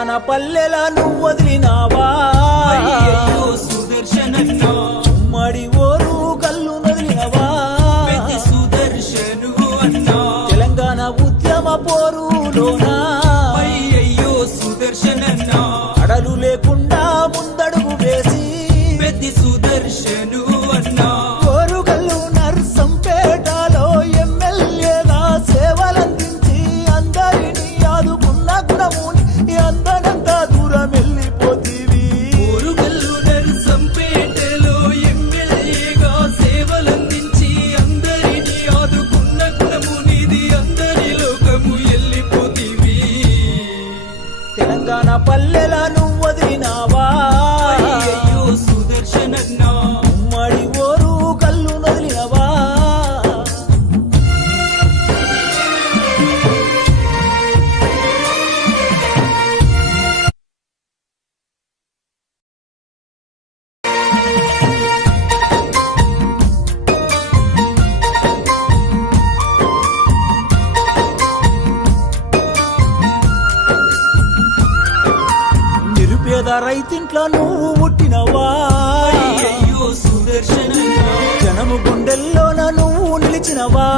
తెలంగాణ పల్లెల నువ్వు వదిలినావా సుదర్శనన్న ఉమ్మడి ఓరు కల్లు నదిలినవా సుదర్శను అన్నా తెలంగాణ ఉద్యమ పోరులోనా అయ్యయ్యో సుదర్శనన్న అడలు లేకుండా ముందడుగు వేసి పెద్ది సుదర్శను అన్నా ఓరు కల్లు నర్సంపేటలో ఎమ్మెల్యేగా సేవలందించి అందరినీ ఆదుకున్న గుణముని అందనంతా దూరం వెళ్ళిపోతీవి ఓరుగల్లు నర్సంపేటలో ఎమ్మెల్యేగా సేవలందించి అందరినీ ఆదుకున్న గుణము నీది అందరి లోకము వెళ్ళిపోతీవి తెలంగాణ పల్లెల నువ్వు వదిలినావా అయ్యయ్యో సుదర్శనన్న ఉమ్మడి ఓరు కల్లు నదిలినవా నిరుపేద రైతింట్లో నువ్వు పుట్టినవా అయ్యయ్యో సుదర్శనన్న జనము గుండెల్లోన నువ్వు నిలిచినవా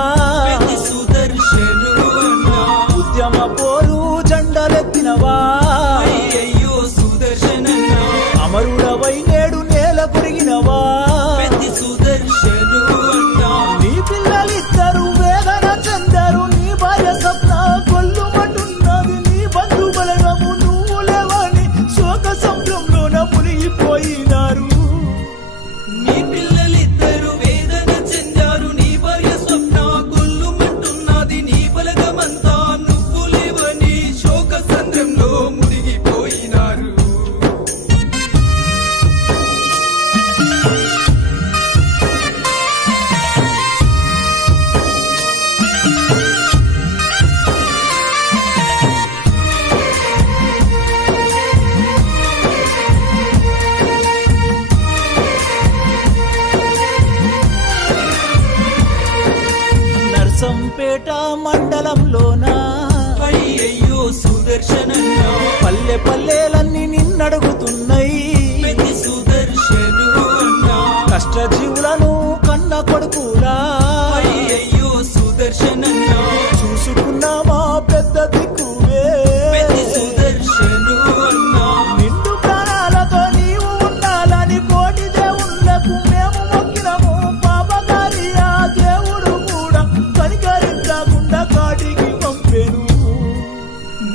పెద్ది సుదర్శను అన్నా ఉద్యమ పోరు జెండలెత్తినవా అయ్యయ్యో సుదర్శనన్న అమరుడవై నేడు నేల కొరిగినవా పెద్ది సుదర్శను అన్నా నీ పిల్లలిద్దరు వేదన చెందారు నీ భార్య స్వప్న కొల్లుమంటున్నది నీ బంధు బలగము నువ్వు లేవని శోక సముద్రంలోన మునిగిపోయినారు నీ పిల్లలిద్దరు వేదన చెందారు నీ భార్య స్వప్న కొల్లుమంటున్నది నీ బలగమంతా నువ్వు లేవని శోక సంద్రంలో మునిగిపోయినారు నర్సంపేట మండలంలోన అయ్యయ్యో సుదర్శనన్న పల్లె పల్లెలన్నీ నిన్నడుగుతున్నాయి పెద్ది సుదర్శను అన్నా కష్టజీవులను కన్న కొడుకులా అయ్యయ్యో సుదర్శనన్న చూసుకున్నామా పెద్ద దిక్కువే పెద్ది సుదర్శను అన్నా నిండు ప్రాణాలతో నీవు ఉండాలని కోటి దేవుళ్ళకు మేము మొక్కినము పాపకారి ఆ దేవుడు కూడా కనికరించకుండా కాటికి పంపెను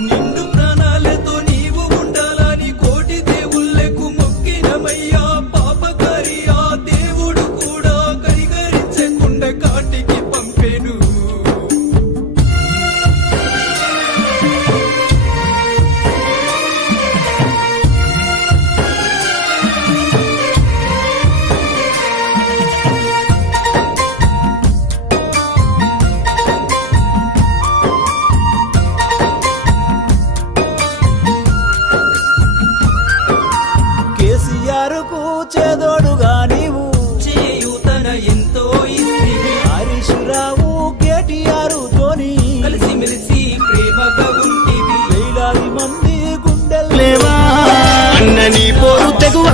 నిండు ప్రాణాలతో నీవు ఉండాలని కోటి దేవుళ్ళకు మొక్కినమయ్యా పాపకారి ఆ దేవుడు కూడా కనికరించకుండా కాటికి పంపెను కేసీఆర్ కు చేదోడుగా నీవు చేయూతన ఎంతో ఇస్తివి హరీశ్రావు కేటీఆర్ తోని కలిసిమెలిసి ప్రేమగా ఉంటివి వేలాది మంది గుండెల్లేవా అన్న నీ పోరు తెగువ